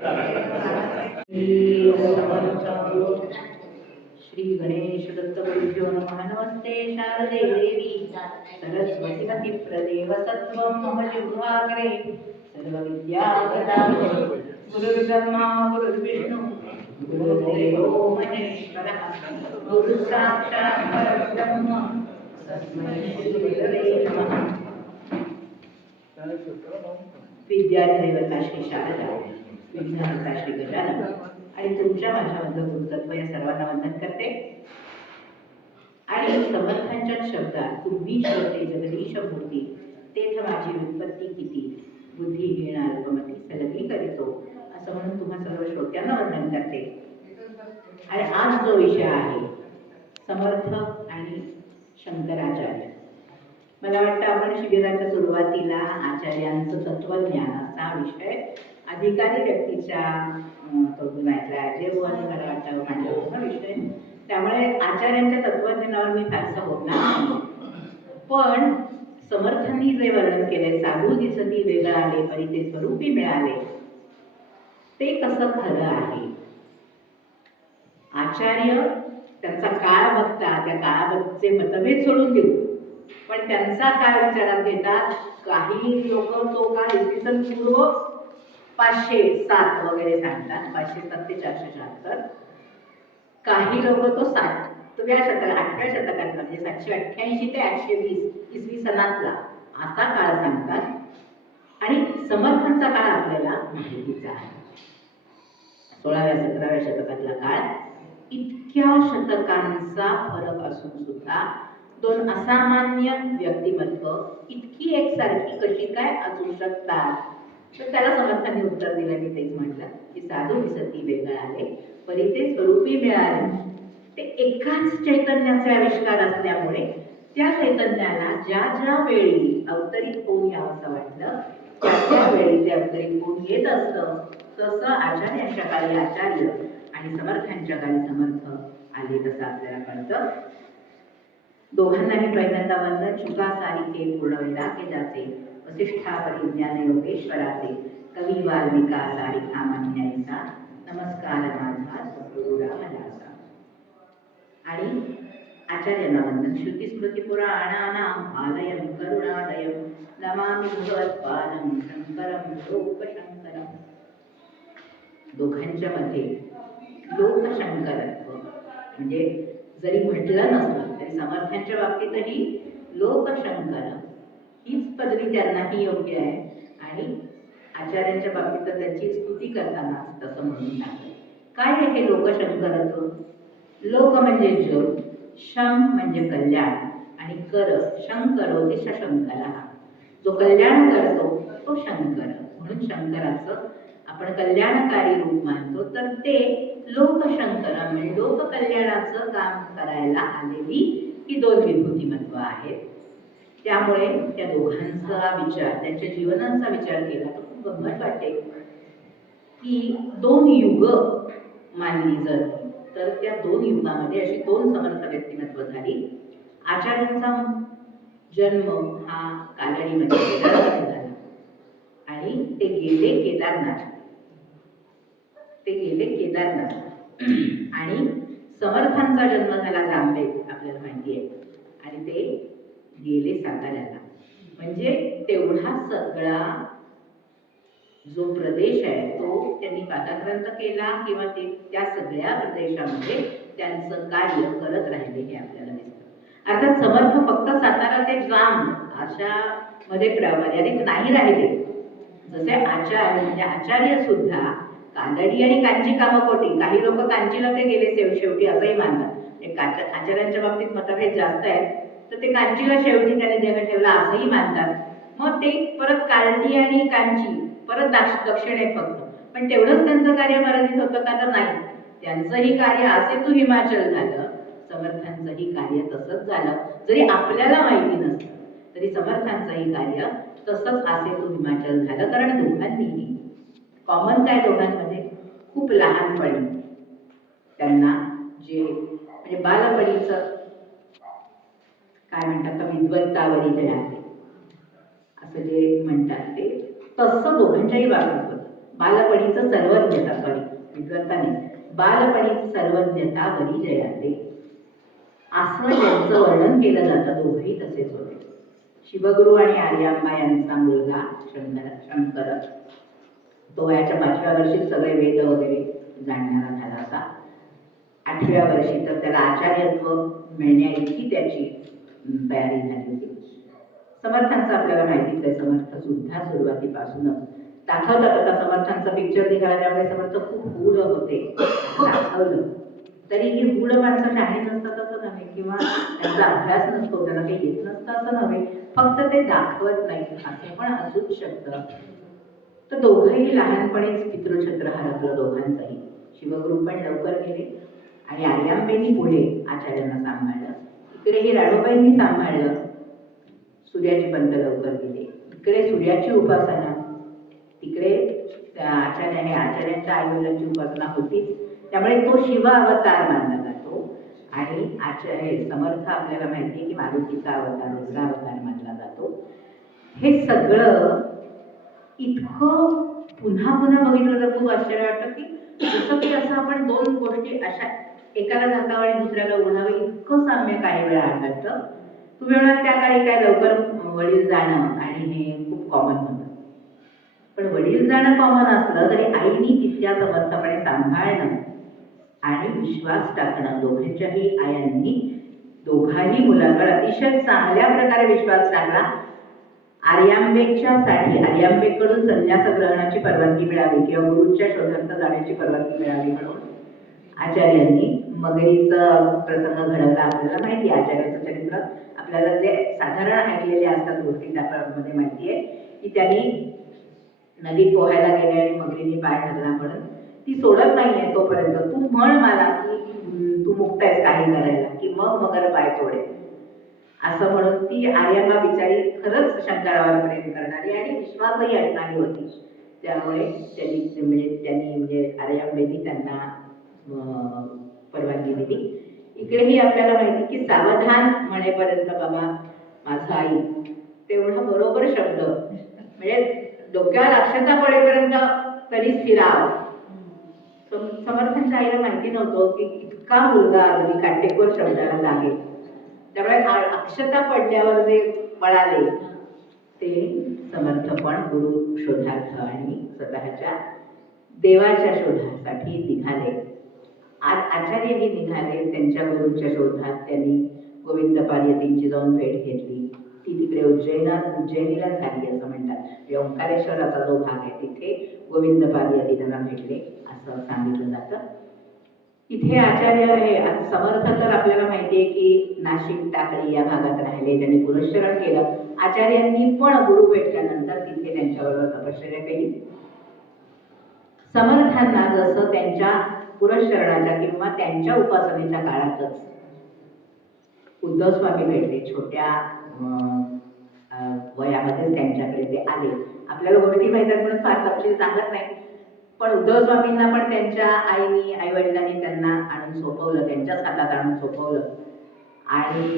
श्री गणेश दत्त गुरुभ्यो नमः. नमस्ते शारदे देवी सरस्वती मती प्रदेव सत्वं मम जिह्वाग्रे सर्वविद्याप्रदां गुरुर्ब्रह्मा गुरुर्विष्णु गुरुर्देवो महेश्वरः गुरुसाक्षात् परब्रह्म तस्मै श्री गुरवे नमः. विद्यादेवता श्री शारदा, विघ्नहर्ता श्री गजानन आणि तुमच्या माझ्यामधलं गुरुतत्व या सर्वांना वंदन करते. आणि समर्थांच्या शब्दात तुम्ही श्रोते जगदीश मूर्ती तेथ माझी उत्पत्ती किती बुद्धिहीन अल्पमती सलगी करीतो असं म्हणून तुम्हा सर्व श्रोत्यांना वंदन करते. आणि आज जो विषय आहे समर्थ आणि शंकराचार्य. मला वाटतं आपण शिबिराच्या सुरुवातीला आचार्यांचं तत्वज्ञान असा विषय अधिकारी व्यक्तीच्या तोडून ऐकला जेव्हा मला वाटतं मांडला होता विषय. त्यामुळे आचार्यांच्या तत्वज्ञानावर मी फारसं बोलणार नाही. पण समर्थांनी जे वर्णन केले साधू दिसती वेगळाले परी ते स्वरूपी मिळाले ते कसं खरं आहे. आचार्य त्यांचा काळ बघता त्या काळाबद्दलचे मतभेद सोडून देऊ पण त्यांचा काळ विचारात घेतात. काही लोक तो काळ इसवी सन पूर्व 507 वगैरे सांगतात, 507 ते 476. काही लोक तो 8व्या शतकात म्हणजे 788 ते 820 इसवी सनातला असा काळ सांगतात. आणि समर्थांचा काळ आपल्याला माहितीचा आहे. 16व्या 17व्या शतकातला काळ. इतक्या शतकांचा फरक असून सुद्धा दोन असामान्य व्यक्तिमत्व इतकी एकसारखी कशी काय असू शकतात. तर त्याला समर्थांनी उत्तर दिलं. मी तेच म्हटलं की साधू दिसती वेगळाले परी ते स्वरूपी मिळाले. ते एकाच चैतन्याचे आविष्कार असल्यामुळे त्या चैतन्याला ज्या ज्या वेळी अवतरित होऊन यावंसं वाटलं त्या वेळी ते अवतरित होऊन येत असतं. तसं आचार्यांच्या काळी आचार्य आणि समर्थांच्या काळी समर्थ आले तसं आपल्याला कळतं. दोघांनाही पहिल्यांदा वंदन. चुका सारिके पूर्ण वैराग्य जाचे वसिष्ठा परिज्ञान योगेश्वराचे कवी वाल्मिका सारिका मान्यायचा नमस्कार माझा सद्गुरुरा मलासा. आणि आचार्यांना वंदन. श्रुती स्मृती पुराणानाम आलयम करुणालयम नमामि भगवत्पादं शंकरं लोकशंकरं. दोघांच्या मध्ये लोकशंकरत्व म्हणजे जरी म्हटलं नसलं तरी समर्थांच्या बाबतीतही लोकशंकर हीच पदवी त्यांनाही योग्य आहे. आणि आचार्यांच्या बाबतीत त्याची स्तुती करताना तसं म्हणून टाकलं. काय आहे हे लोकशंकरत्व. लोक म्हणजे जग, शं म्हणजे कल्याण आणि कर शंकरो शंकरा. जो कल्याण करतो तो शंकर. म्हणून शंकराचं आपण कल्याणकारी रूप मानतो. तर ते लोकशंकर म्हणजे लोक कल्याणाचं काम करायला आलेली ही दोन विभूतिमत्व आहेत. त्यामुळे त्या दोघांचा विचार त्यांच्या जीवनाचा विचार केला तर खूप गंमत वाटते की दोन युग मानली जर तर त्या दोन युगामध्ये अशी दोन समर्थ व्यक्तिमत्व झाली. आचार्यांचा जन्म हा कालडीमध्ये केरळमध्ये झाला आणि ते गेले केदारनाथ. आणि समर्थांचा जन्म झाला जामदेव आपल्याला माहिती आहे आणि ते गेले साताऱ्याला. म्हणजे तेवढा सगळा जो प्रदेश आहे तो त्यांनी पादाक्रांत केला किंवा ते त्या सगळ्या प्रदेशामध्ये त्यांचं कार्य करत राहिले हे आपल्याला दिसतं. अर्थात समर्थ फक्त सातारा ते जाम अशा मध्ये मर्यादित नाही राहिले. जसे आचार्य म्हणजे आचार्य सुद्धा कानडी आणि कांची कामकोटी. काही लोक कांचीला ते गेले शेवटी असंही मानतात. आचार्यांच्या बाबतीत मतभेद जास्त आहेत तर ते कांचीला शेवटी त्याने देह ठेवला असंही मानतात. मग ते परत कालडी आणि कांची परत दक्षिणेत फक्त. पण तेवढंच त्यांचं कार्य मर्यादित होतं का तर नाही. त्यांचंही कार्य असे तू हिमाचल झालं. समर्थांचंही कार्य तसंच झालं. जरी आपल्याला माहिती नसतं तरी समर्थांचंही कार्य तसंच असे तू हिमाचल झालं. कारण दोघांनीही कॉमन काय दोघांमध्ये खूप लहानपणी त्यांना जे म्हणजे बालपणीचं काय म्हणतात विद्वत्तावरी जे आहे असं जे म्हणतात ते तसं दोघांच्याही बाबतीत होतं. बालपणीचं सर्वज्ञ बालपणी सर्वज्ञता बरी जयाते, असं त्यांचं वर्णन केलं जातं. दोघंही तसेच होते. शिवगुरु आणि आर्यांबा यांचा मुलगा शंकर तो वयाच्या 5व्या वर्षी सगळे वेद वगैरे जाणणारा झाला होता. 8व्या वर्षी तर त्याला आचार्यत्व मिळण्याइतकी त्याची तयारी झाली होती. समर्थांचं आपल्याला माहितीच आहे. समर्थ सुद्धा सुरुवातीपासूनच दाखवतात. आता समर्थांचा पिक्चर निघाला त्यामुळे समर्थ खूप गूढ होते दाखवलं, तरी ही गूढ माणसं शहाणी नसतात असं नव्हे, किंवा त्यांचा अभ्यास नसतो, त्यांना काही येत नसतं असं नव्हे, फक्त ते दाखवत नाही असं पण असूच शकतं. तर दोघंही लहानपणीच पितृछत्र हरपलं दोघांचंही. शिवगुरु पण लवकर गेले आणि आर्यांबेंनी पुढे आचार्यांना सांभाळलं. इकडेही राणूबाईंनी सांभाळलं. सूर्याची पंत लवकर गेले. इकडे सूर्याची उपासना, तिकडे आचार्यांच्या आईवडिलांची उपासना होती, त्यामुळे तो शिव अवतार मानला जातो. आणि समर्थ आपल्याला माहिती आहे की मारुतीचा अवतार, रुद्रावतार मानला जातो. हे सगळं इतकं पुन्हा पुन्हा बघितलं तर खूप आश्चर्य वाटतं की जसं की असं आपण दोन गोष्टी अशा एकाला जातावं आणि दुसऱ्याला उघडावं इतकं साम्य काही वेळा आढळतं. तुम्ही म्हणाल त्या काळी काय लवकर वडील जाणं आणि हे खूप कॉमन होतं. पण वडील जाणं कॉमन असलं तरी आईनी तितक्या समर्थपणे सांभाळणं आणि विश्वास टाकणं, दोघांच्याही आयांनी दोघाही मुलांवर अतिशय चांगल्या प्रकारे विश्वास टाकला. आर्यांबेकडून संन्यास ग्रहणाची परवानगी मिळावी किंवा गुरूंच्या शोधार्थ जाण्याची परवानगी मिळावी म्हणून आचार्यांनी मगरीचा प्रसंग घडवला. आपल्याला माहिती आहे आचार्याचं चरित्र. आपल्याला जे साधारण ऐकलेले असतात गोष्टी त्यामध्ये माहिती आहे की त्यांनी नदीत पोहायला गेले आणि मगरीने पाय धरला म्हणून ती सोडत नाहीये तोपर्यंत तू म्हण मला की तू मुक्त आहेस काही करायला की मग मगर पाय सोडेल असं म्हणून ती आर्यांबा बिचारी खरंच शंकरावर प्रेम करणारी आणि विश्वासही असणारी होती. त्यामुळे त्यांनी आर्यांबेनी त्यांना परवानगी दिली. इकडेही आपल्याला माहिती की सावधान म्हणेपर्यंत बाबा माझा आई, तेवढा बरोबर शब्द म्हणजे डोक्यावर अक्षता पडेपर्यंत तरी स्थिराव. समर्थांच्या आईला माहिती नव्हतं की इतका मुलगा अगदी काटेकोर शब्दाला लागेल. त्यामुळे अक्षता पडल्यावर जे पळाले ते समर्थपण गुरु शोधार्थ आणि स्वतःच्या देवाच्या शोधासाठी निघाले. आचार्यही निघाले त्यांच्या गुरूंच्या शोधात. त्यांनी गोविंदपाद यतींची जाऊन भेट घेतली. ती तिकडे उज्जैनीला झाली असं म्हणतात. ओंकारेश्वराचा जो भाग आहे तिथे गोविंदपाद यती त्यांना भेटले असं सांगितलं जातं. इथे आचार्य हे समर्थ तर आपल्याला माहिती आहे की नाशिक टाकळी या भागात राहिले. त्यांनी पुनश्चरण केलं. आचार्यांनी पण गुरु भेटल्यानंतर तिथे त्यांच्याबरोबर तपश्चर्या केली. समर्थांना जसं त्यांच्या पुनश्चरणाच्या किंवा त्यांच्या उपासनेच्या काळातच उद्धव स्वामी भेटले. छोट्या वयामध्येच त्यांच्याकडे ते आले. आपल्याला गोष्टी माहिती आहेत म्हणून फार तपशील सांगत नाही, पण उद्धव स्वामींना पण त्यांच्या आईनी आईवडिलांनी त्यांना आणून सोपवलं, त्यांच्याच हातात आणून सोपवलं आणि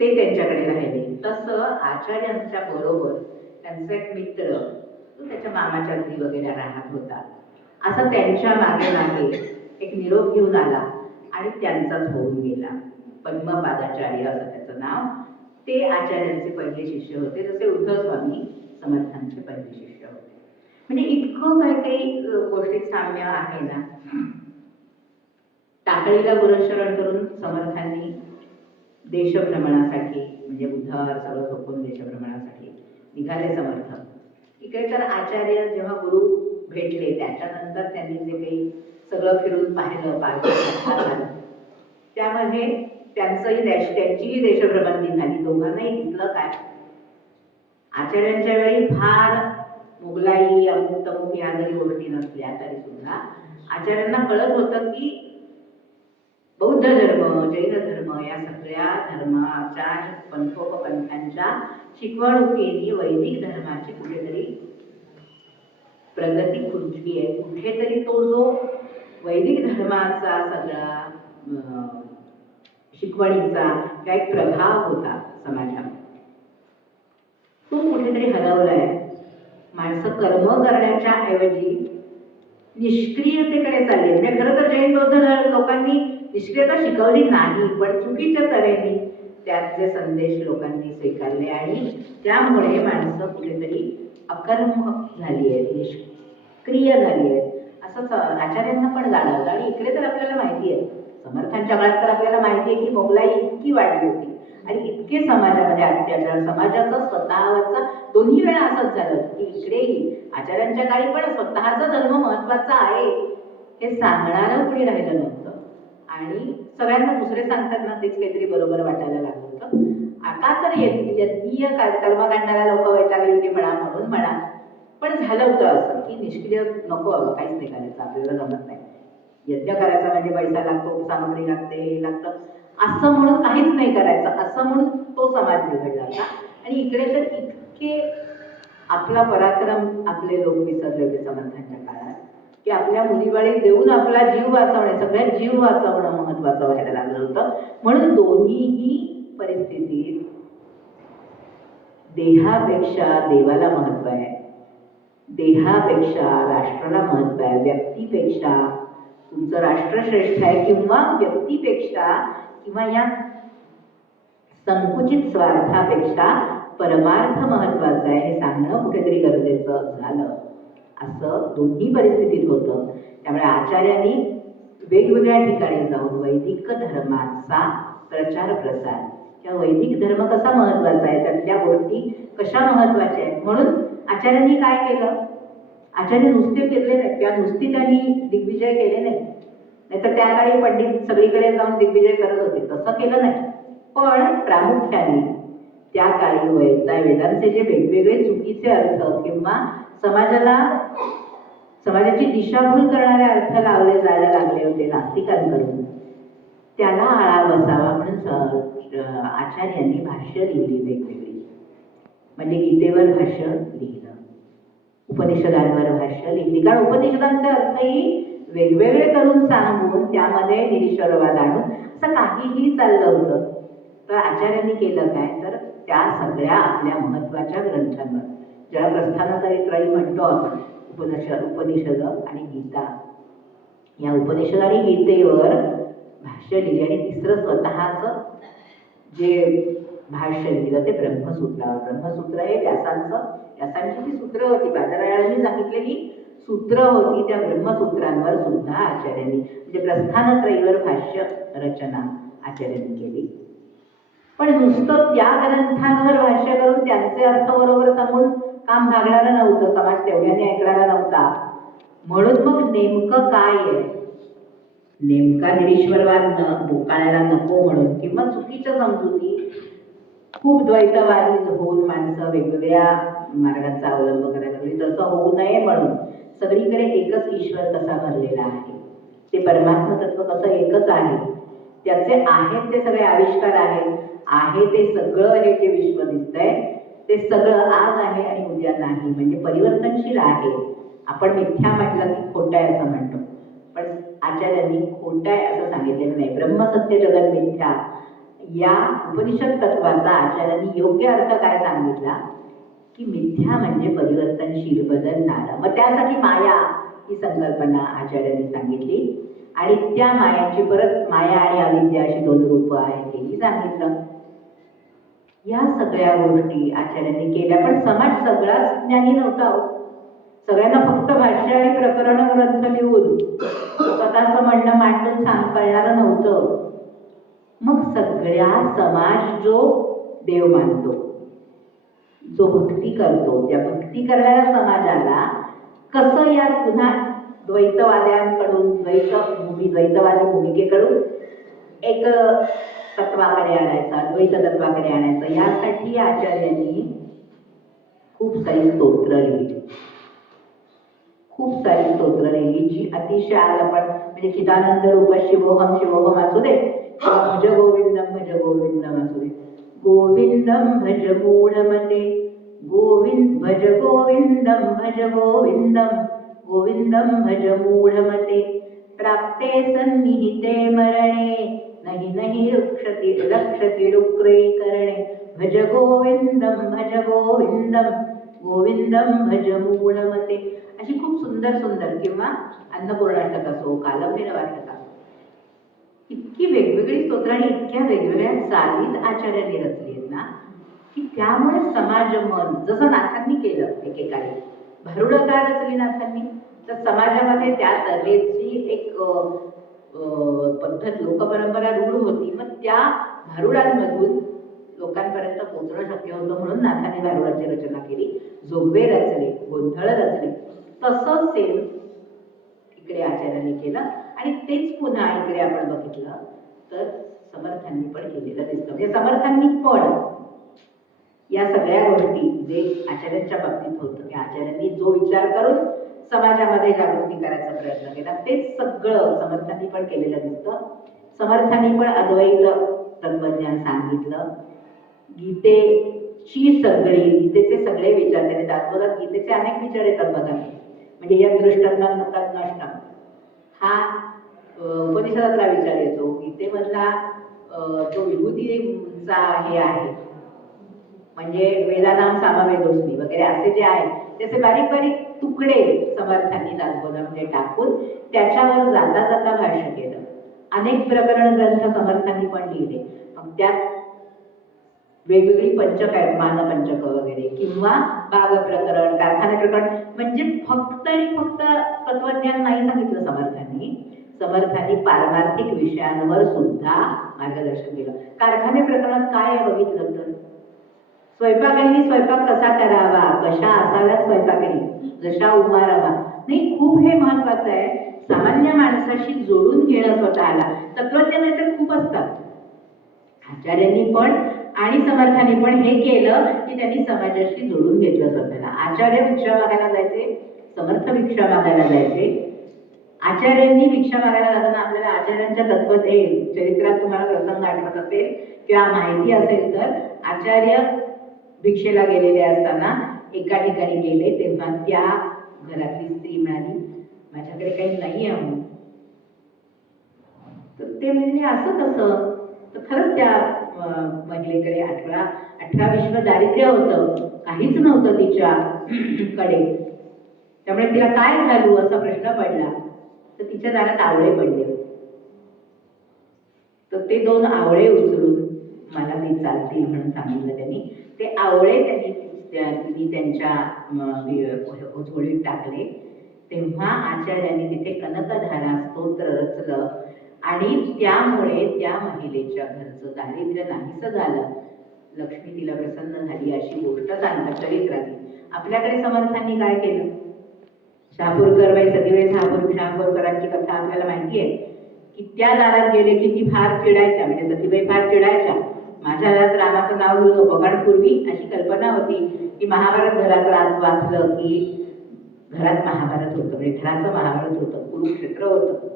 ते त्यांच्याकडे राहिले. तसं आचार्यांच्या बरोबर त्यांचा एक मित्र तो त्याच्या मामाच्या घरी वगैरे राहत होता. असं त्यांच्या मागे मागे एक निरोप घेऊन आला आणि त्यांचाच होऊन गेला. पद्मपादाचार्य असं त्याचं नाव. ते आचार्यांचे पहिले शिष्य होते, जसे उद्धव स्वामी समर्थांचे पहिले शिष्य होते. म्हणजे इतकं काही काही गोष्टीत साम्य आहे ना. टाकळीला पुनश्चरण करून समर्थांनी देशभ्रमणासाठी म्हणजे बुद्धावर सगळं झोपून देशभ्रमणासाठी निघाले समर्थ. इकडे तर आचार्य जेव्हा गुरु भेटले त्याच्यानंतर त्यांनी जे काही सगळं फिरून पाहिलं पाहिलं त्यामध्ये त्यांचीही देशभ्रमण निघाली. दोघांनाही दिसलं काय, आचार्यांच्या वेळी फार मुघलाई अमुक तमुक या जरी गोष्टी नसल्या तरी सुद्धा आचार्यांना कळत होतं की बौद्ध धर्म, जैन धर्म या सगळ्या धर्माच्या आणि पंथोपपंथांच्या शिकवणुकीने वैदिक धर्माची कुठेतरी प्रगती खुंटली आहे. कुठेतरी तो जो वैदिक धर्माचा सगळा शिकवणीचा काही प्रभाव होता समाजात तो कुठेतरी हरवलाय. माणसं कर्म करण्याच्या ऐवजी निष्क्रियतेकडे चालली. म्हणजे खरं तर जैन बौद्ध लोकांनी निष्क्रियता शिकवली नाही, पण चुकीच्या तऱ्हेने त्यात जे संदेश लोकांनी स्वीकारले आणि त्यामुळे माणसं कुठेतरी अकर्म झाली आहे, निष्क्रिय झाली आहे, असंच आचार्यांना पण जाणवलं. आणि इकडे तर आपल्याला माहिती आहे, समर्थांच्या काळात तर आपल्याला माहिती आहे की मोगलाई इतकी वाढली होती आणि इतके समाजामध्ये अत्याचार, समाजाचा स्वतःवरचा दोन्ही वेळा असंच झालं की इकडेही आचार्यांच्या काळी पण स्वतःचा धर्म महत्वाचा आहे हे सांगणारं कोणी राहिलं नव्हतं आणि सगळ्यांना दुसरे सांगतात ना तेच काहीतरी बरोबर वाटायला लागलं होतं. आता तर यज्ञीय कर्मकांडाला लोक वैतागली होती म्हणून म्हणा, पण झालं होतं असं की निष्क्रिय नको, काहीच नाही करायचं, आपल्याला जमत नाही, यज्ञ करायचा म्हणजे पैसा लागतो, सामग्री लागते, हे लागतं, असं म्हणून काहीच नाही करायचं असं म्हणून तो समाज बिघडला होता. आणि इकडे तर इतके आपला पराक्रम आपले लोक विसरले होते समर्थांच्या काळात की आपल्या मुलीबाळी देऊन आपला जीव वाचवणे, सगळ्यात जीव वाचवणं महत्वाचं व्हायला लागलं होतं. म्हणून दोन्हीही परिस्थितीत देहापेक्षा देवाला महत्व आहे, देहापेक्षा राष्ट्राला महत्व आहे, व्यक्तीपेक्षा तुमचं राष्ट्र श्रेष्ठ आहे किंवा व्यक्तीपेक्षा किंवा या संकुचित स्वार्थापेक्षा परमार्थ महत्वाचा आहे हे सांगणं कुठेतरी गरजेचं झालं. असं दोन्ही परिस्थितीत होतं. त्यामुळे आचार्यांनी वेगवेगळ्या ठिकाणी जाऊन वैदिक धर्माचा प्रचार प्रसार किंवा वैदिक धर्म कसा महत्वाचा आहे, त्यातल्या गोष्टी कशा महत्वाच्या आहेत, म्हणून आचार्यांनी काय केलं, आचार्य नुसते फिरले नाही किंवा नुसती त्यांनी दिग्विजय केले नाही, नाहीतर त्या काळी पंडित सगळीकडे जाऊन दिग्विजय करत होते, तसं केलं नाही. पण प्रामुख्याने त्या काळी वेदांचे जे वेगवेगळे चुकीचे अर्थ किंवा समाजाची दिशाभूल करणारे अर्थ लावले जायला लागले होते नास्तिकांकडून, त्याला आळा बसावा म्हणून आचार्यांनी भाष्य लिहिली वेगवेगळी. म्हणजे गीतेवर भाष्य लिहिलं, उपनिषदांवर भाष्य लिहिली, कारण उपनिषदांचे अर्थही वेगवेगळे करून सांगून त्यामध्ये निरीश्वरवाद आणून असं काहीही चाललं होतं. तर आचार्यांनी केलं काय, तर त्या सगळ्या आपल्या महत्वाच्या ग्रंथांवर, ज्याला प्रस्थानत्रयी म्हणतो आपण, उपनिषद आणि गीता, या उपनिषद आणि गीतेवर भाष्य लिहिले. आणि तिसरं स्वतःचं जे भाष्य लिहिलं ते ब्रह्मसूत्रावर. ब्रह्मसूत्र हे व्यासांची जी सूत्र होती, बादरायणांनी सांगितलेली सूत्र होती, त्या ब्रह्मसूत्रांवर सुद्धा आचार्यांनी म्हणजे प्रस्थानत्रयीवर भाष्य रचना आचार्यांनी केली. पण नुसतं त्या ग्रंथांवर भाष्य करून त्यांचे अर्थ बरोबर सांगून काम भागणारं नव्हतं, समाज तेवढ्याने ऐकणारा नव्हता. म्हणून मग नेमकं काय आहे, नेमका निरीश्वरवाद बोकाळायला नको म्हणून किंवा चुकीच्या समजुती, खूप द्वैतवादी होऊन माणसं वेगवेगळ्या मार्गाचा अवलंब करायला लागली, तसं होऊ नये म्हणून सगळीकडे एकच ईश्वर कसा भरलेला आहे, ते परमात्म तत्व कसं एकच आहे, त्याचे आहेत ते सगळे आविष्कार आहेत, आहे ते सगळं हे जे विश्व दिसतंय ते सगळं आज आहे आणि उद्या नाही, म्हणजे परिवर्तनशील आहे. आपण मिथ्या म्हटलं की खोटं आहे असं म्हणतो, पण आचार्यांनी खोटं आहे असं सांगितलेलं नाही. ब्रह्मसत्य जगन मिथ्या या उपनिषद तत्वाचा आचार्यांनी योग्य अर्थ काय सांगितला की मिथ्या म्हणजे परिवर्तनशील, बदलणार. मग त्यासाठी माया ही संकल्पना आचार्यांनी सांगितली आणि त्या मायाची परत माया आणि अविद्या अशी दोन रूप आहेत तेही सांगितलं. या सगळ्या गोष्टी आचार्यांनी केल्या. पण समाज सगळाच ज्ञानी नव्हता हो. सगळ्यांना फक्त भाष्य आणि प्रकरण ग्रंथ लिहून स्वतःचं म्हणणं मांडून कळणारं नव्हतं. मग सगळ्या समाज जो देव मानतो, जो भक्ती करतो, त्या भक्ती करणाऱ्या समाजाला कसं या पुन्हा द्वैतवाद्यांकडून द्वैतवादी भूमिकेकडून एक तत्वाकडे आणायचा, द्वैत तत्वाकडे आणायचं, यासाठी आचार्यांनी खूप सारी स्तोत्र लिहिली, खूप सारी स्तोत्र लिहिली, जी अतिशय आज आपण म्हणजे चिदानंद रूप शिवोहम शिवोहम असू दे, भज गोविंदम असू दे, गोविंदम भज मूढमते, भज गोविंदम गोविंदम भज मूढमते, प्राप्ते सन्निहिते मरणे, नहि रक्षति डुक्रे करणे, भज गोविंदम गोविंदम भज मूढमते. अशी खूप सुंदर सुंदर, किंवा अन्नपूर्णाष्टक असो, कालभैरवाष्टक असो, इतकी वेगवेगळी स्तोत्र आणि इतक्या वेगवेगळ्या चालीत आचार्यांनी रचली आहेत ना, की त्यामुळे समाज मन, जसं नाथांनी केलं एकेकाळी, भारुडं का रचली नाथांनी, तर समाजामध्ये त्या तऱ्हेची एक पद्धत, लोकपरंपरा रूढ होती. मग त्या भारुडांमधून लोकांपर्यंत पोहोचणं शक्य होतं, म्हणून नाथांनी भारुडाची रचना केली, जोगवे रचले, गोंधळ रचले. तसं सेम इकडे आचार्यांनी केलं आणि तेच पुन्हा इकडे आपण बघितलं तर समर्थांनी पण केलेलं दिसतं. म्हणजे समर्थांनी पण या सगळ्या गोष्टी जे आचार्यांच्या बाबतीत होतं, की आचार्यांनी जो विचार करून समाजामध्ये जागृती करायचा प्रयत्न केला, तेच सगळं समर्थांनी पण केलेलं दिसतं. समर्थांनी पण अद्वैत तत्वज्ञान सांगितलं. गीतेचे सगळे विचार, त्याने दासबोधात गीतेचे अनेक विचार येतात बघा. म्हणजे या दृष्टांतात नष्टम हा उपनिषदातला विचार येतो, गीतेमधला जो विभूतीचा हे आहे, म्हणजे वेदानाम सामवेदोस्मी वगैरे असे जे आहे, त्याचे बारीक बारीक तुकडे समर्थांनी दासबोधामध्ये टाकून त्याच्यावर जाता जाता भाष्य केलं. अनेक प्रकरण ग्रंथ समर्थांनी पण लिहिले. मग त्यात वेगवेगळी पंचक आहेत, मानपंचक वगैरे, किंवा बाग प्रकरण, कारखाने प्रकरण, म्हणजे फक्त आणि फक्त तत्वज्ञान नाही सांगितलं समर्थांनी. समर्थांनी पारमार्थिक विषयांवर सुद्धा मार्गदर्शन केलं. कारखाने प्रकरणात काय आहे बघितलं तर, स्वयंपाकाने स्वयंपाक कसा करावा, कशा असाव्यात स्वयंपाकाने, जशा उमारावा, नाही खूप हे महत्वाचं आहे. सामान्य माणसाशी जोडून घेणं स्वतःला. तत्वज्ञान तर खूप असतात. आचार्यांनी पण आणि समर्थांनी पण हे केलं की त्यांनी समाजाशी जोडून घेतलं स्वतःला. आचार्य भिक्षा मागायला जायचे, समर्थ भिक्षा मागायला जायचे. आचार्यांनी भिक्षा मागायला जाताना आपल्याला आचार्यांच्या चरित्रात तुम्हाला प्रसंग आठवत असेल किंवा माहिती असेल तर, आचार्य भिक्षेला गेलेले असताना एका ठिकाणी गेले, तेव्हा त्या घरातली स्त्री म्हणाली, माझ्याकडे काही नाही आहे म्हणून. तर ते म्हणजे असं कसं, तर खरंच त्या महिलेकडे 18 विश्व दारिद्र्य होतं, काहीच नव्हतं तिच्याकडे. त्यामुळे तिला काय घालू असा प्रश्न पडला, तर तिच्या दारात आवळे पडले. तर ते 2 आवळे उचलून मला ते चालतील म्हणून सांगितलं त्यांनी. ते आवळे तिने त्यांच्या झोळीत टाकले. तेव्हा आचार्यांनी तिथे कनकधारा स्तोत्र रचलं आणि त्यामुळे त्या महिलेच्या घरचं दारिद्र्य नाहीसं झालं. लक्ष्मी तिला प्रसन्न झाली अशी गोष्ट सांगतात चरित्रातली. आपल्याकडे समर्थांनी काय केलं? शहापूरकरबाई सतीबाई शहापूरकरांची कथा आपल्याला माहिती आहे की त्या दारात गेले की ती फार चिडायच्या, म्हणजे सतीबाई फार चिडायच्या. माझ्या घरात रामाचं नाव घेऊ नको, कारण पूर्वी अशी कल्पना होती की महाभारत घरात वाचलं की घरात महाभारत होतं, म्हणजे घराचं महाभारत होतं, कुरुक्षेत्र होतं.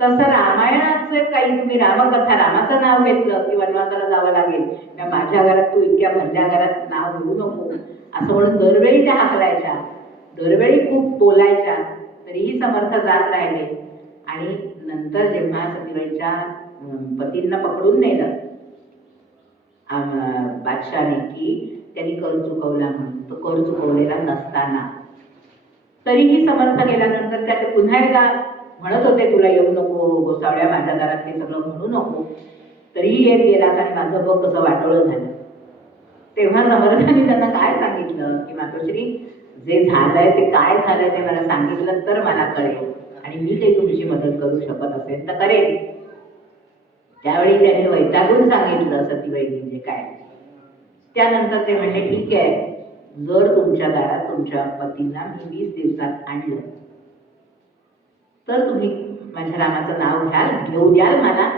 तसं रामायणाचं काही तुम्ही रामकथा, रामाचं नाव घेतलं की वनवासाला जावं लागेल, त्या माझ्या घरात तू इतक्या भरल्या घरात नाव घेऊ नको असं म्हणून दरवेळी त्या हाकलायच्या, दरवेळी खूप बोलायच्या. तरीही समर्थ जात राहिले. आणि नंतर जेव्हा सतीबाईच्या पतींना पकडून नेलं बादशाने, की त्यांनी कर चुकवला म्हणून, तो कर चुकवलेला नसताना तरीही समर्थ गेल्यानंतर त्या पुन्हा एकदा म्हणत होते, तुला येऊ नको गोसावळ्या माझ्या दारात, हे सगळं म्हणू नको, तरीही येत गेलास आणि माझं बघ कसं वाटोळं झालं. तेव्हा समर्थांनी त्यांना काय सांगितलं की मातोश्री, जे झालंय ते काय झालंय ते मला सांगितलं तर मला कळेल, आणि मी काही तुमची मदत करू शकत असेल तर करेल. त्यावेळी त्याने वैतागून सांगितलं सतीबाईंनी जे काय. त्यानंतर ते म्हणले, ठीक आहे, जर तुमच्या दारात तुमच्या पतींना मी 20 दिवसात आणलं तर तुम्ही माझ्या रामाचं नाव घेऊ द्याल मला?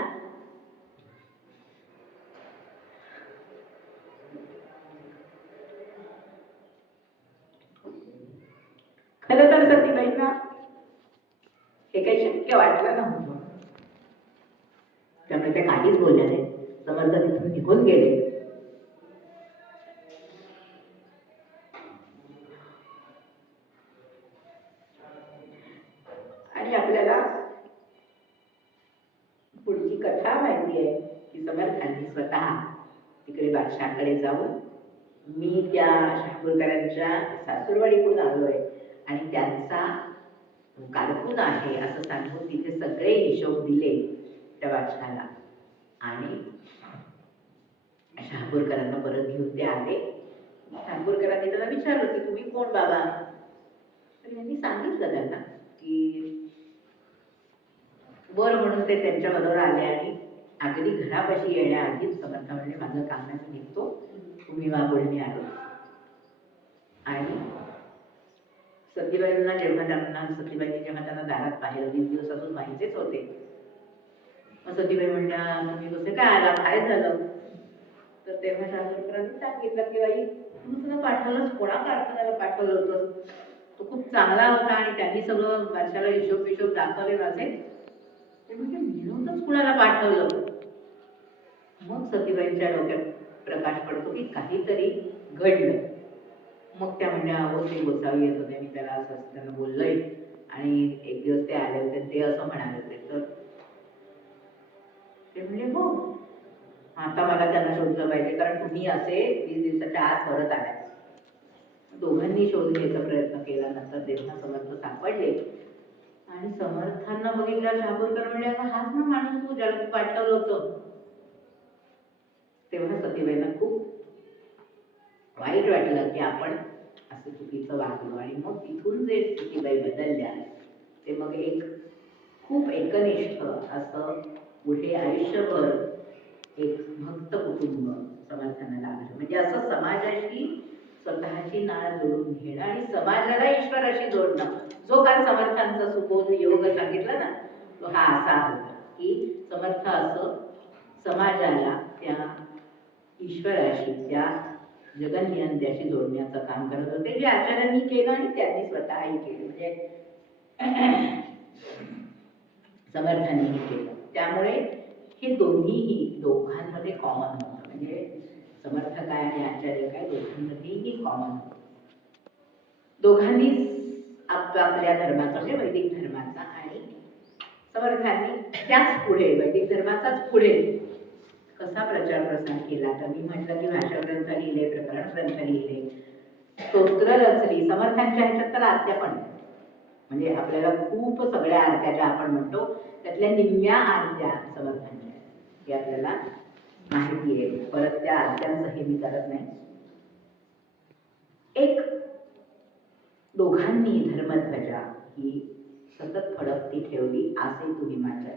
खरं तर सतीबाईंना हे काही शक्य वाटलं नव्हतं, त्यामुळे त्या काहीच बोलल्या नाही. समर्थ तिथून निघून गेले. आणि आपल्याला पुढची कथा माहिती आहे की समर्थांनी स्वतः तिकडे बादशाहकडे जाऊन, मी त्या शहापूरकरांच्या सासूरवाडीकडून आलोय आणि त्यांचा कारकून आहे असं सांगून तिथे सगळे हिशोब दिले त्या वाचनाला. आणि शहापूरकरांना परत घेऊन ते आले. शहापूरकरांनी त्याला विचारलं की तुम्ही कोण बाबा? तर यांनी सांगितलं त्यांना की बरं म्हणून ते त्यांच्या बरोबर आले आणि अगदी घरापाशी येण्याआधीच समर्थ म्हणजे माझं काम नाही निघतो, तुम्ही वा बोलणे आलो. आणि सतीबाईंना जेव्हा त्यांना दारात पाहिलं, 20 दिवस अजून व्हायचेच होते. मग सतीबाई म्हणल्या तुम्ही कसे काय आला, काय झालं? तर तेव्हा शास्त्रज्ञांनी सांगितलं की बाई तुला पाठवलंच, कोणा कारखान्याला पाठवलं होतं, तो खूप चांगला होता आणि त्यांनी सगळं वर्षाला हिशोब दाखवले माझे. ते म्हणजे मी नव्हतंच कुणाला पाठवलं. मग सतीबाईंच्या डोक्यात प्रकाश पडतो की काहीतरी घडलं. मग त्या म्हणल्या अहो ते गोसावी येत होते, मी त्याला असं त्यांना बोललोय आणि एक दिवस ते आले होते, ते असं म्हणाले होते. तर ते म्हणजे हो, आता मला त्यांना शोधलं पाहिजे, कारण तुम्ही असे 20 दिवसाच्या आत परत आल्या. दोघांनी शोध घ्यायचा प्रयत्न केला. नंतर तेव्हा समर्थ सापडले आणि समर्थांना बघितल्यावर शहापूरकर म्हणजे हाच ना माणूस तू ज्याला तू पाठवलं होतं. तेव्हा सतीबाईंना खूप वाईट वाटलं की आपण असं चुकीचं वागलो. आणि मग तिथून जे सतीबाई बदलल्या ते मग एक खूप एकनिष्ठ असं पुढे आयुष्यभर एक भक्त कुटुंब समर्थांना लाभलं. म्हणजे असं समाजाशी स्वतःची नाळ जोडून घेणं आणि समाजाला ईश्वराशी जोडणं. जो काल समर्थांचा सुबोध योग सांगितला ना, तो हा असा होता की समर्थ असं समाजाला त्या ईश्वराशी, त्या जगनियंत्याशी जोडण्याचं काम करत होते, जे आचार्यांनी केलं आणि त्यांनी स्वतःही केलं, म्हणजे समर्थांनीही केलं. त्यामुळे हे दोन्हीही दोघांमध्ये कॉमन होतं. म्हणजे समर्थ काय आणि आचार्य काय दोघांमध्येही कॉमन होतं. दोघांनी आपल्या धर्माचा म्हणजे वैदिक धर्माचा आणि समर्थांनी त्याच पुढे वैदिक धर्माचाच पुढे कसा प्रचार प्रसार केला. तर मी म्हटलं की भाषा ग्रंथ लिहिले, प्रकरण ग्रंथ लिहिले, स्तोत्र रचली. समर्थांच्या ह्याच्यात तर आरत्या पण, म्हणजे आपल्याला खूप सगळ्या आरत्या ज्या आपण म्हणतो त्यातल्या निम्म्या आरत्या समर्थांच्या हे आपल्याला माहिती आहे. परत त्या आरत्यांचं हे मी करत नाही. एक दोघांनी धर्मध्वजा ही सतत फडकती ठेवली. आसे तुम्ही माझ्या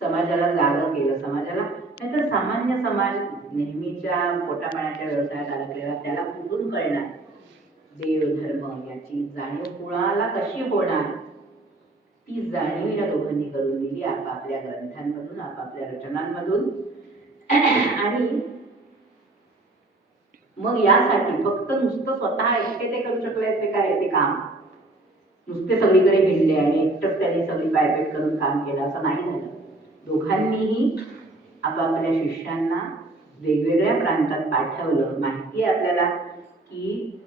समाजाला जागं केलं. समाजाला नाहीतर सामान्य समाज नेहमीच्या पोटापाण्याच्या व्यवसायात अडकलेला, त्याला कुठून कळणार देव धर्म याची जाणीव कुणाला कशी होणार? ती जाणीव या दोघांनी करून दिली आपापल्या ग्रंथांमधून, आपापल्या रचनांमधून. आणि मग यासाठी फक्त नुसतं स्वतः एकटे ते करू शकले ते काय ते काम नुसते सगळीकडे हिंडले आणि एकटंच त्यांनी सगळी पायपेट करून काम केलं असं नाही झालं. दोघांनीही आपापल्या शिष्यांना वेगवेगळ्या प्रांतात पाठवलं. माहिती आहे आपल्याला की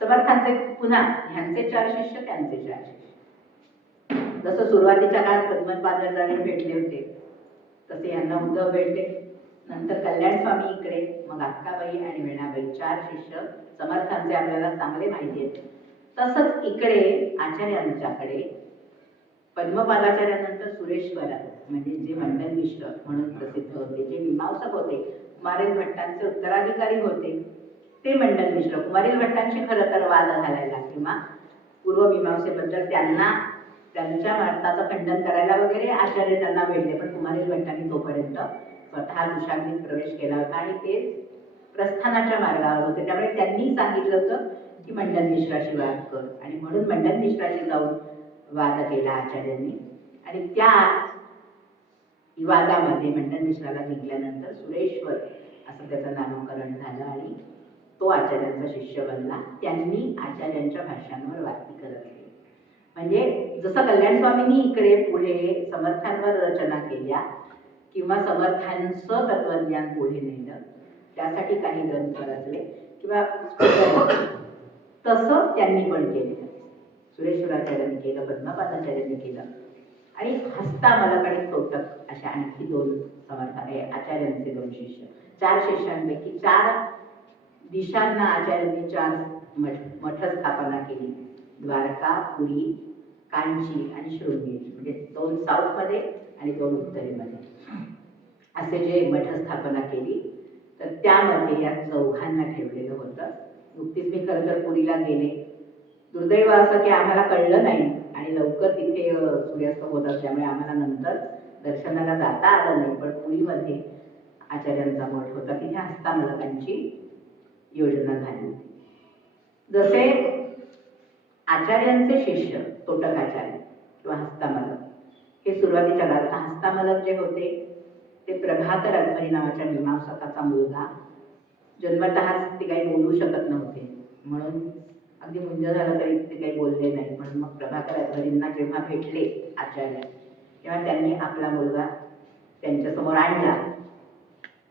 समर्थांचे पुन्हा ह्यांचे 4 शिष्य, त्यांचे 4 शिष्य. जसं सुरुवातीच्या काळात पद्मपादाचार्य भेटले होते तसे यांना उद्धव भेटले. नंतर कल्याण स्वामी इकडे, मग अक्काबाई आणि वेणाबाई 4 शिष्य समर्थांचे आपल्याला चांगले माहिती आहेत. तसंच इकडे आचार्यांच्याकडे पद्मपादाचार्यानंतर सुरेश्वर म्हणजे जे मंडन मिश्र म्हणून प्रसिद्ध होते, जे मीमांसक होते, कुमारिल भट्टांचे उत्तराधिकारी होते, ते मंडन मिश्र. कुमारिल भट्टांची खरं तर वाद घालायला किंवा पूर्वमीमांसेबद्दल त्यांना त्यांच्या मताचं खंडन करायला वगैरे आचार्य त्यांना भेटले. पण कुमारिल भट्टांनी तोपर्यंत स्वतः कुशाग्नीत प्रवेश केला होता आणि ते प्रस्थानाच्या मार्गावर होते. त्यामुळे त्यांनी सांगितलं होतं की मंडन मिश्राशी वाद कर, आणि म्हणून मंडन मिश्राशी जाऊन वाद केला आचार्यांनी. आणि त्या विवादामध्ये मंडन मिश्राला जिंकल्यानंतर सुरेश्वर असं त्याचं नामकरण झालं आणि तो आचार्यांचा शिष्य बनला. त्यांनी आचार्यांच्या भाष्यांवर वाती करत गेली. म्हणजे जसं कल्याण स्वामींनी इकडे पुढे समर्थांवर रचना केल्या किंवा समर्थांचं तत्वज्ञान पुढे नेलं, त्यासाठी काही ग्रंथ रचले किंवा तसं त्यांनी पण केलं. सुरेश्वराचार्यांनी केलं, पद्मपादाचार्यांनी केलं. आणि हस्तामलक तोटक अशा आणखी 2 समर्थ आचार्यांचे 2 शिष्य, 4 शिष्यांपैकी 4 दिशांना आचार्यांनी 4 मठ स्थापना केली. द्वारका, पुरी, कांची आणि शृंगेरी, म्हणजे 2 साऊथमध्ये आणि 2 उत्तरेमध्ये असे जे मठ स्थापना केली. तर त्यामध्ये या चौघांना ठेवलेलं होतं. नुकतीच मी खरं तर पुरीला गेले. दुर्दैव असं की आम्हाला कळलं नाही आणि लवकर तिथे सूर्यास्त होत असल्यामुळे आम्हाला नंतर दर्शनाला जाता आलं नाही. पण पुरीमध्ये आचार्यांचा मठ होता, तिथे हस्तामलकांची योजना झाली होती. जसे आचार्यांचे शिष्य तोटकाचार्य किंवा हस्तामलक हे सुरुवातीच्या काळात, हस्तामलक जे होते ते प्रभाकर अध्वरी नावाच्या मीमांसकाचा मुलगा. जन्मतःच ते काही बोलू शकत नव्हते, म्हणून अगदी मुंज झालं तरी ते काही बोलले नाही. म्हणून मग प्रभाकर अध्वरींना जेव्हा भेटले आचार्य, तेव्हा त्यांनी आपला मुलगा त्यांच्यासमोर आणला.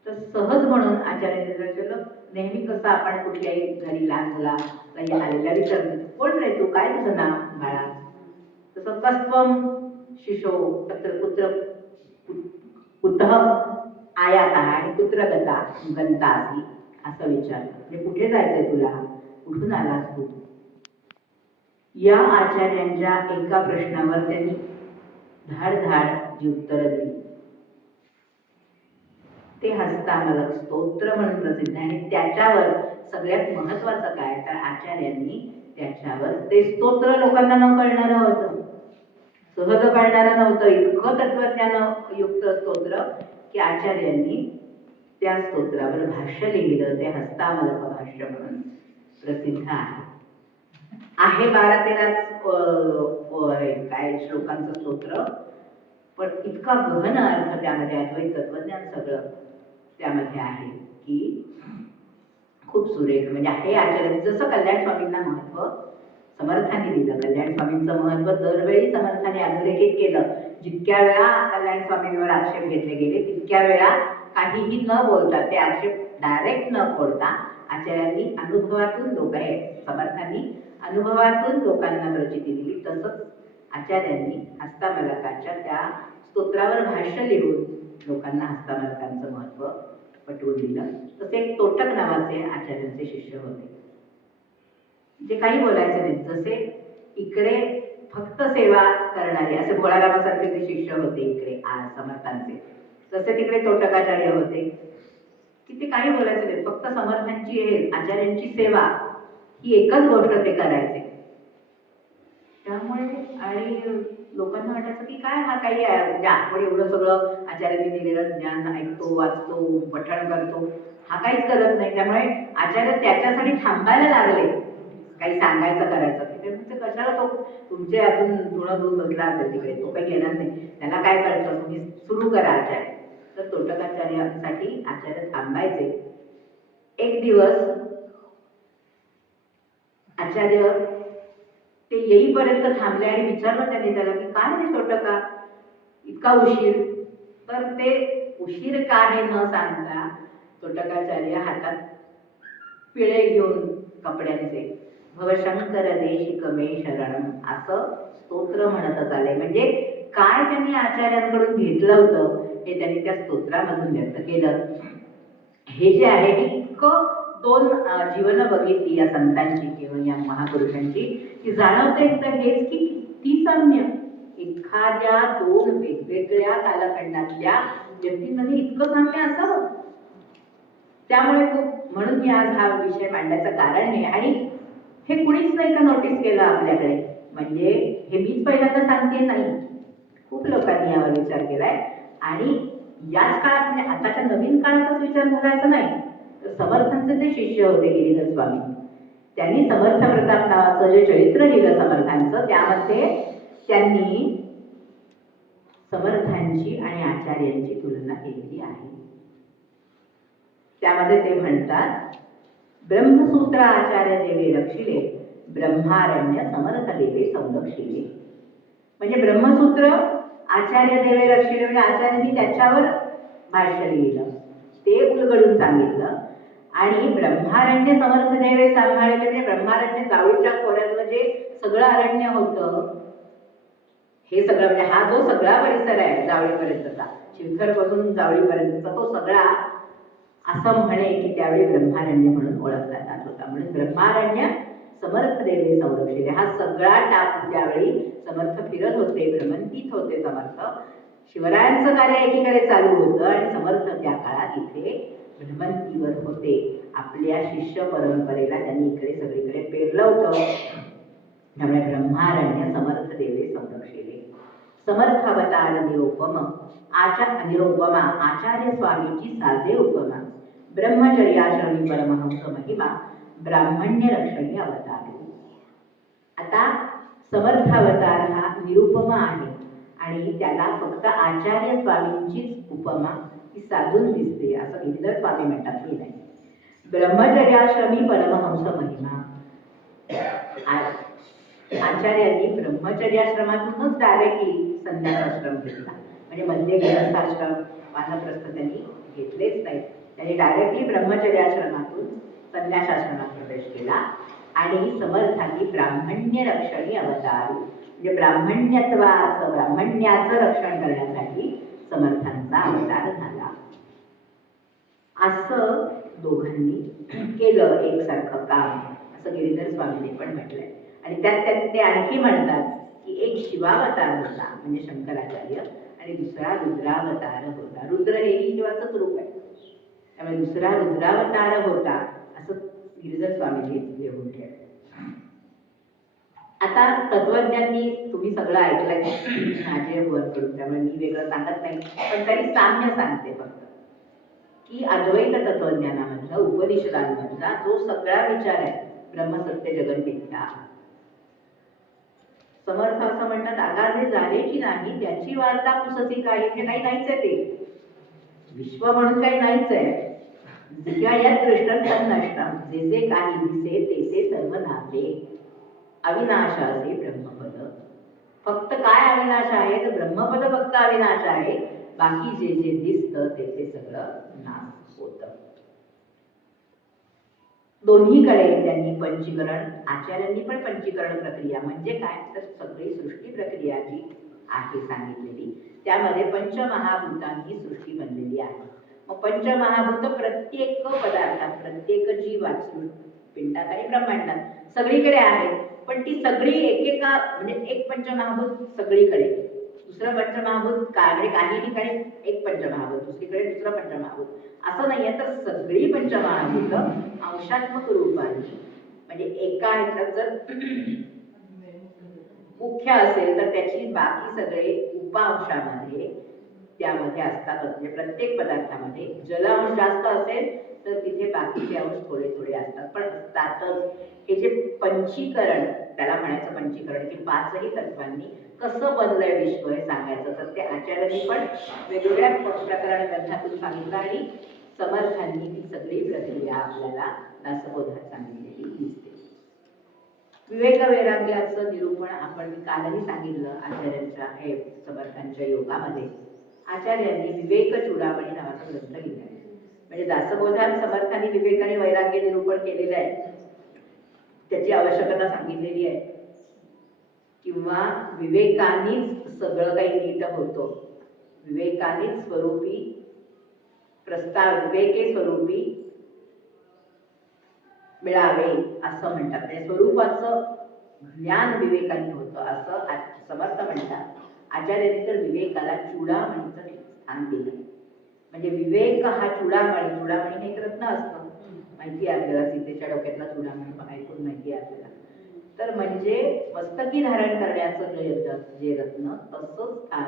तर सहज म्हणून आचार्यांनी विचारलं, नेहमी कसं आपण कुठल्याही घरी लहान मुला काही आलेल्या विचारतो, कोण रे तू, काय तुझं नाव बाळा? तसं कस्त्वम शिशो तत्र पुत्र कुतः आयाता आणि कुत्र गंतासी असं विचारलं. म्हणजे कुठे जायचंय तुला, कुठून आलास तू? या आचार्यांच्या एका प्रश्नावर त्यांनी धाड जी उत्तरं दिली ते हस्तामलक स्तोत्र म्हणून प्रसिद्ध आहे. आणि त्याच्यावर सगळ्यात महत्वाचं काय, तर आचार्यांनी त्याच्यावर ते स्तोत्र लोकांना न कळणारं होतं, सहज कळणारं नव्हतं, इतकं तत्वज्ञान युक्त स्तोत्र की आचार्यांनी त्या स्तोत्रावर भाष्य लिहिलं. ते हस्तामलक भाष्य म्हणून प्रसिद्ध आहे. 12-13 काय श्लोकांचं स्तोत्र, पण इतका गहन अर्थ त्यामध्ये, अद्वैत तत्वज्ञान सगळं त्यामध्ये आहे की खूप सुरेख. म्हणजे हे आचार्य, जसं कल्याण स्वामींना महत्व समर्थांनी दिलं, कल्याण स्वामींचं महत्व दरवेळी समर्थांनी अधोरेखित केलं. जितक्या वेळा कल्याण स्वामींवर आक्षेप घेतले गेले तितक्या वेळा काहीही न बोलता, ते आक्षेप डायरेक्ट न फोडता आचार्यांनी अनुभवातून समर्थांनी अनुभवातून लोकांना प्रचिती दिली. तसंच आचार्यांनी हस्तामलकाच्या त्या स्तोत्रावर भाष्य लिहून लोकांना हस्तामलकांचं महत्व पटवून दिलं. तसे एक तोटक नावाचे आचार्यांचे शिष्य होते, जे काही बोलायचे नाही. जसे इकडे फक्त सेवा करणारे असे भोळारामासारखे जे शिष्य होते इकडे समर्थांचे, तसे तिकडे तोटकाचार्य होते की ते काही बोलायचे नाही, फक्त समर्थांची आचार्यांची सेवा ही एकच गोष्ट ते करायचे. त्यामुळे आणि लोकांना वाटायचं की काय हा काही म्हणजे आपण एवढं सगळं आचार्यांनी दिलेलं ज्ञान ऐकतो, वाचतो, पठण करतो, हा काहीच करत नाही. त्यामुळे आचार्य त्याच्यासाठी थांबायला लागले काही सांगायचं करायचं. ते कशाला तो तुमचे अजून जुनं दूध बसला असेल तिकडे, तो काही घेणार नाही, त्याला काय कळतं, तुम्ही सुरू करा आचार्य. तर तोटकाचार्यासाठी आचार्य थांबायचे. एक दिवस आचार्य ते येईपर्यंत थांबले आणि विचारलं त्यांनी त्याला की काय रे तोटका, इतका उशीर? तर ते उशीर का हे न सांगता तोटकाचार्य हातात पिळे घेऊन कपड्यांचे भवशंकर देशिकमे शरणम असं स्तोत्र म्हणतच आले. म्हणजे काय त्यांनी आचार्यांकडून घेतलं होतं हे त्यांनी त्या स्तोत्रामधून व्यक्त केलं. हे जे आहे हे इतकं 2 जीवन बघितली या संतांची किंवा या महापुरुषांची की जाणवते तर हेच की किती साम्य एखाद्या 2 वेगवेगळ्या कालखंडातल्या व्यक्तींमध्ये इतकं साम्य असावं. त्यामुळे खूप, म्हणून मी आज हा विषय मांडण्याचं कारण आहे. आणि हे कुणीच नाही का नोटीस केलं आपल्याकडे, म्हणजे हे मीच पहिल्यांदा सांगते नाही, खूप लोकांनी यावर विचार केलाय. आणि याच काळात, म्हणजे आताच्या नवीन काळातच विचार झाला नाही, तर समर्थांचे जे शिष्य होते गिरीधर स्वामी, त्यांनी समर्थ प्रताप नावाचं जे चरित्र लिहिलं समर्थांचं, त्यामध्ये त्यांनी समर्थांची आणि आचार्यांची तुलना केलेली आहे. त्यामध्ये ते म्हणतात, ब्रह्मसूत्र आचार्य देवे रक्षिले, ब्रह्मारण्य समर्थ देवे संरक्षिले. म्हणजे ब्रह्मसूत्र आचार्य देवे रक्षिले म्हणजे आचार्यांनी त्याच्यावर भाष्य लिहिलं, ते उलगडून सांगितलं. आणि ब्रह्मारण्य समर्थ देवे सांभाळले म्हणजे ब्रह्मारण्य जावळीच्या खोऱ्यातलं जे सगळं अरण्य होतं, हे सगळं म्हणजे हा जो सगळा परिसर आहे जावळीपर्यंतचा, शिवथरपासून जावळीपर्यंतचा तो सगळा असं म्हणे की त्यावेळी ब्रह्मारण्य म्हणून ओळखला जात होता. म्हणून ब्रह्मारण्य समर्थ देवे संरक्षिले हा सगळा टाप त्यावेळी समर्थ फिरत होते, भ्रमंतीत होते समर्थ. शिवरायांचं कार्य एकीकडे चालू होतं आणि समर्थ त्या काळात इथे भ्रमंतीवर होते. आपल्या शिष्य परंपरेला त्यांनी इकडे सगळीकडे पेरलं होतं. त्यामुळे ब्रह्मारण्य समर्थ देवे संरक्षिले. समर्थ अवतार निरुपम निरुपमा आचार्य स्वामीची साजे उपमा ब्रह्मचर्याश्रमी परमहंस महिमा ब्राह्मण्य रक्षणी अवतार. आता समर्थ अवतार हा निरुपमा आहे आणि त्याला फक्त आचार्य स्वामींचीच उपमा ही साजून दिसते असं गिरीधर स्वामी म्हणतात की नाही. ब्रह्मचर्याश्रमी परमहंस महिमा आचार्यांनी ब्रह्मचर्याश्रमातूनच डायरेक्टली संन्यासाश्रम घेतला. म्हणजे मध्ये गृहस्थाश्रम वानप्रस्थ त्यांनी घेतलेच नाही. त्यांनी डायरेक्टली ब्रह्मचर्याश्रमातून संन्यासाश्रमात प्रवेश केला आणि समर्थांनी ब्राह्मण्य रक्षणी अवतार म्हणजे ब्राह्मण्याचं रक्षण करण्यासाठी समर्थांचा अवतार झाला. असं दोघांनी केलं एकसारखं काम असं गिरीधर स्वामींनी पण म्हटलंय. आणि त्यात ते आणखी म्हणतात की एक शिवावतार होता म्हणजे शंकराचार्य आणि दुसरा रुद्रावतार होता. रुद्र हेही शिवाचंच रूप आहे, त्यामुळे दुसरा रुद्रावतार होता असं गिरीधर स्वामींनी लिहून ठेवलं. आता तत्वज्ञांनी तुम्ही सगळं ऐकलंय माझे कडून, त्यामुळे मी वेगळं सांगत नाही, पण तरी साम्य सांगते फक्त की अद्वैत तत्वज्ञानामधला उपनिषदांमधला जो सगळा विचार आहे ब्रह्मसत्य जगत मिथ्या. समर्थ असं म्हणतात आगाजे झालेची नाही त्याची वार्ता पुसती काही, म्हणजे काही नाहीच आहे ते विश्व म्हणून काही नाहीच आहे. किंवा या दृष्टं नष्टम जे जे काही दिसे ते ते सर्व नाते अविनाश असे ब्रह्मपद. फक्त काय अविनाश आहे तर ब्रह्मपद फक्त अविनाश आहे, बाकी जे जे दिसतं ते ते सगळं नाश होतं. दोन्हीकडे त्यांनी पंचीकरण आचार्यांनी पण पंचीकरण प्रक्रिया म्हणजे काय तर सगळी सृष्टी प्रक्रिया जी आहे सांगितलेली त्यामध्ये पंचमहाभूतांनी सृष्टी बनलेली आहे. मग पंचमहाभूत प्रत्येक पदार्थात प्रत्येक जीवात पिंडात आणि ब्रह्मांडात सगळीकडे आहेत, पण ती सगळी एकेका म्हणजे एक पंचमहाभूत सगळीकडे, दुसरं पंचमहाभूत म्हणजे काही ठिकाणी एक पंचमहाभूत दुसरीकडे दुसरं पंचमहाभूत असं नाहीये. तर सगळी पंचमहाभूत अंशात्मक रूपाने म्हणजे एका ह्याच्यात जर मुख्य असेल तर त्याची बाकी सगळे उपांशामध्ये त्यामध्ये असतात. म्हणजे प्रत्येक पदार्थामध्ये जलांश जास्त असेल तर तिथे बाकीचे अंश थोडे थोडे असतात, पण असतातच. हे जे पंचीकरण त्याला म्हणायचं पंचीकरण की पाचही तत्वांनी कसं बनलंय विश्व हे सांगायचं. तर ते आचार्यांनी पण वेगवेगळ्या प्रकरण ग्रंथातून सांगितलं आणि समर्थांनी ती सगळी प्रक्रिया आपल्याला दासबोधात सांगितलेली दिसते. विवेक वैराग्याचं निरूपण आपण कालही सांगितलं आचार्यांच्या हे समर्थांच्या योगामध्ये. आचार्यांनी विवेक चूडामणी नावाचा ग्रंथ लिहिला म्हणजे दासबोधात समर्थांनी विवेक आणि वैराग्य निरूपण केलेलं आहे, त्याची आवश्यकता सांगितलेली आहे. किंवा विवेकानेच सगळं काही नीट होतं, विवेकानेच स्वरूपी प्रस्ताव विवेके स्वरूपी मिळावे असं म्हणतात. म्हणजे स्वरूपाचं ज्ञान विवेकाने होतं असं समर्थ म्हणतात. आचार्यांनी तर विवेकाला चूडामणीचं स्थान दिलं. म्हणजे विवेक हा चूडामणी, चूडामणी हे एक रत्न असतं माहिती आहे आपल्याला, सीतेच्या डोक्यातला चूडामणी ऐकून माहिती आहे आपल्याला. तर म्हणजे मस्तकी धारण करण्याचं जे रत्न तसंच स्थान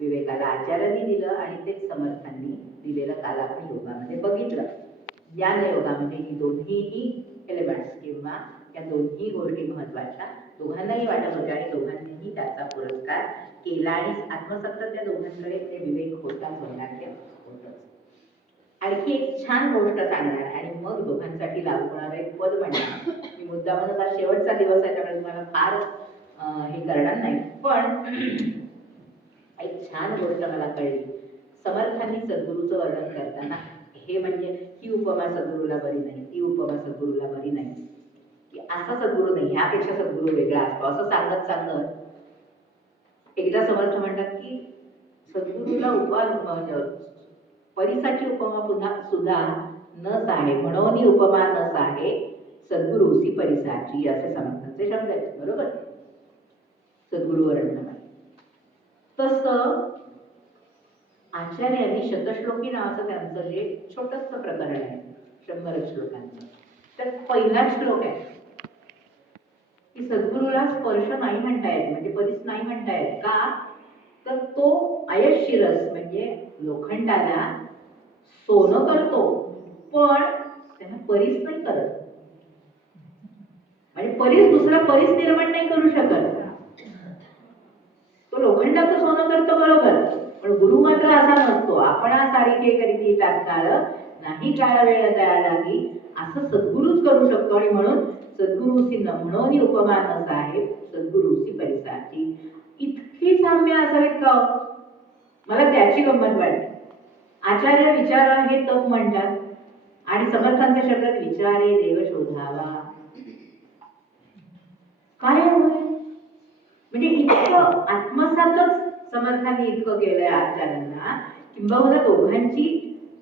विवेकाला आचार्यांनी दिलं आणि तेच समर्थांनी दिलेलं काल आपण योगामध्ये बघितलं. ज्ञान योगामध्ये ही दोन्हीही एलिमेंट्स किंवा या दोन्ही गोष्टी महत्वाच्या दोघांनाही वाटत होत्या आणि दोघांनीही त्याचा पुरस्कार केला आणि आत्मसत्ता त्या दोघांकडे म्हणजे विवेक होताच, वैराग्य होतच. आणखी एक छान गोष्ट सांगणार आणि मग दोघांसाठी लागू होणारं एक पद म्हणणार. मी मुद्दामच आज शेवटचा दिवस आहे त्यामुळे तुम्हाला फार हे करणार नाही, पण एक छान गोष्ट मला कळली. समर्थांनी सद्गुरूचं वर्णन करताना हे म्हणजे ही उपमा सद्गुरूला बरी नाही, ती उपमा सद्गुरूला बरी नाही, की असा सद्गुरू नाही, ह्यापेक्षा सद्गुरू वेगळा असतो असं सांगत सांगत एकदा समर्थ म्हणतात की सद्गुरूला परिसाची उपमा पुन्हा सुद्धा नस आहे म्हणून उपमा नस आहे सद्गुरूसी परिसाची असे समर्थांचे शब्द आहेत. बरोबर सद्गुरूवर तसं आचार्यांनी शतश्लोकी नावाचं त्यांचं जे छोटंसं प्रकरण आहे 100 श्लोकांचं त्यात पहिला श्लोक आहे की सद्गुरूला स्पर्श नाही म्हणता येत म्हणजे परीस नाही म्हणता येत का तर तो अयशिरस म्हणजे लोखंडाला सोनं करतो पण त्यांना परीस नाही करत म्हणजे परीस दुसरा परीस निर्माण नाही करू शकत. तो लोखंडाचं सोनं करतो बरोबर पण गुरु मात्र असा नसतो. आपण सारिखे करीती तात्काळ नाही काळ वेळ तयार लागी असं सद्गुरूच करू शकतो आणि म्हणून सद्गुरूसी म्हणून उपमा नस आहे सद्गुरूसी परिसाची. इतकी साम्य असावीत का मला त्याची गंमत वाटते. आचार्य विचार हे तप म्हणतात आणि समर्थांच्या शब्दात विचारे देव शोधावा काय म्हणजे इतकं आत्मसातच समर्थांनी इतकं केलंय आचार्यांना किंबहुना दोघांची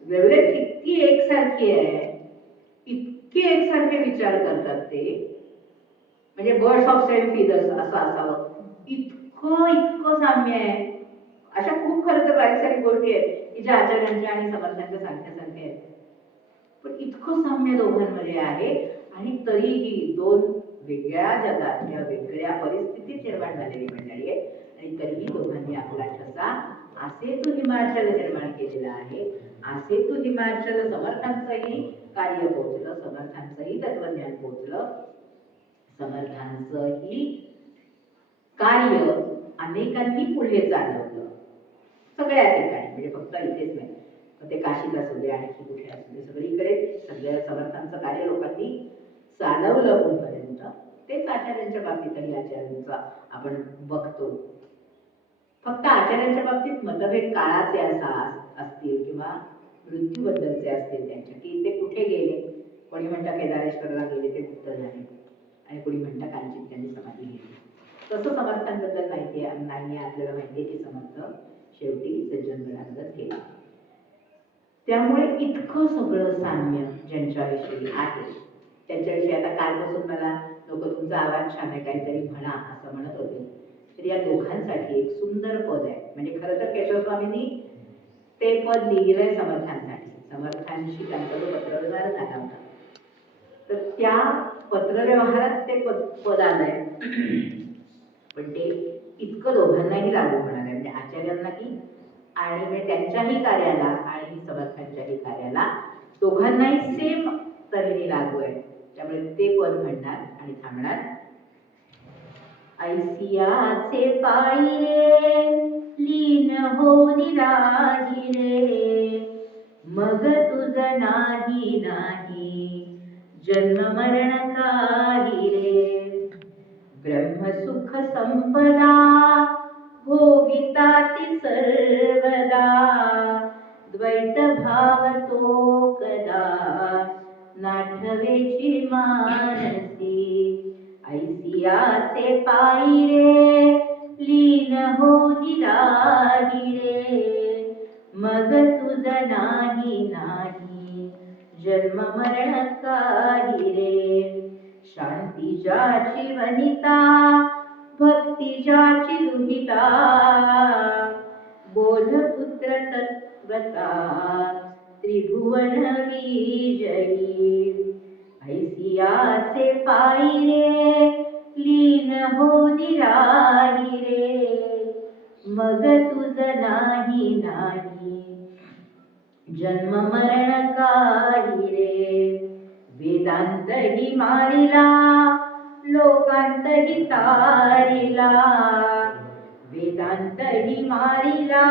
वेवरेज इतकी एकसारखी आहे इतके एकसारखे विचार करतात ते म्हणजे बर्ड्स ऑफ सेम फीदर्स असं असावं इतकं साम्य आहे. अशा खूप खरं तर बारीक सारी गोष्टी आहेत की ज्या आचार्यांच्या आणि समर्थांच्या सारख्या आहेत पण इतकं साम्य दोघांमध्ये आहे आणि तरीही दोन वेगळ्या जगात या वेगळ्या परिस्थितीत निर्माण झालेली मंडळी आहे आणि तरीही दोघांनी आपला ठसा असे तू हिमाचल निर्माण केलेला आहे. असे तू हिमाचल समर्थांचंही कार्य पोहोचलं समर्थांचंही तत्वज्ञान पोहोचलं समर्थांचंही कार्य अनेकांनी पुढे चालवलं सगळ्या ठिकाणी म्हणजे फक्त इथेच नाही ते काशीला असू दे आणखी कुठे असू दे सगळीकडे सगळ्या समर्थांचं कार्य लोकांनी चालवलं कुठपर्यंत तेच आचार्यांच्या बाबतीतही आचार्यांचा आपण बघतो. फक्त आचार्यांच्या बाबतीत मतभेद काळाचे असतील किंवा मृत्यूबद्दलचे असतील त्यांच्या की ते कुठे गेले कोणी म्हणता केदारेश्वरला गेले ते मुक्त झाले आणि कोणी म्हणता कांचीत त्यांनी समाधी घेतली. तसं समर्थांबद्दल माहिती नाही आपल्याला माहिती आहे की समर्थ शेवटी सज्जनगडावरच गेले. त्यामुळे इतकं सगळं साम्य ज्यांच्याविषयी आहे त्यांच्याविषयी आता कालपासून मला लोक तुमचा आवाज छान आहे काहीतरी म्हणा असं म्हणत होते तर या दोघांसाठी एक सुंदर पद आहे म्हणजे खरं तर केशवस्वामींनी ते पद लिहिलंय समर्थांसाठी समर्थांशी त्यांचा जो पत्रव्यवहार झाला होता तर त्या पत्रव्यवहारात ते पद आलंय पण ते इतकं दोघांनाही लागू होणार आहे म्हणजे आचार्यांनाही आणि म्हणजे त्यांच्याही कार्याला आणि समर्थांच्याही कार्याला दोघांनाही सेम तऱ्हेने लागू आहे. त्यामुळे ते पद म्हणणार आणि थांबणार. ऐसियाचे पायी रे लीन होनी राही रे मग तुझ नाही नाही जन्म मरण काही रे ब्रह्मसुख संपदा भोगिताती सर्वदा द्वैत भाव तो कदा नाठवेची मानसी ऐसियाचे पायी रे लीन होनी राही रे मग तुझ नाही नाही जन्म मरण काही रे शांती ज्याची वनिता भक्ती ज्याची दुहिता बोधपुत्र तत्वता त्रिभुवन विजयी ऐसियाचे पायी रे लीन होनी राही रे मग तुझ नाही नाही जन्म मरण काही रे वेदांत ही मारिला लोकांत ही तारिला वेदांत ही मारिला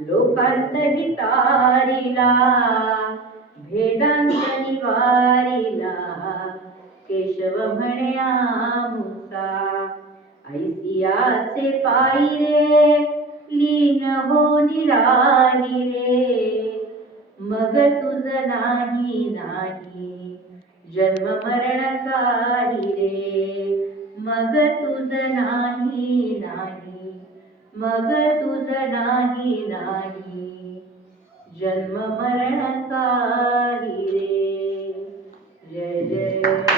लोकांत ही तारिला भेदांत निवारिला केशव म्हणे आमुचा ऐसियाचे पायी रे लीन होनी राही रे मग तुझ नाही नाही जन्म मरण काही रे मग तुझ नाही नाही मग तुझ नाही नाही जन्म मरण काही रे. जय जय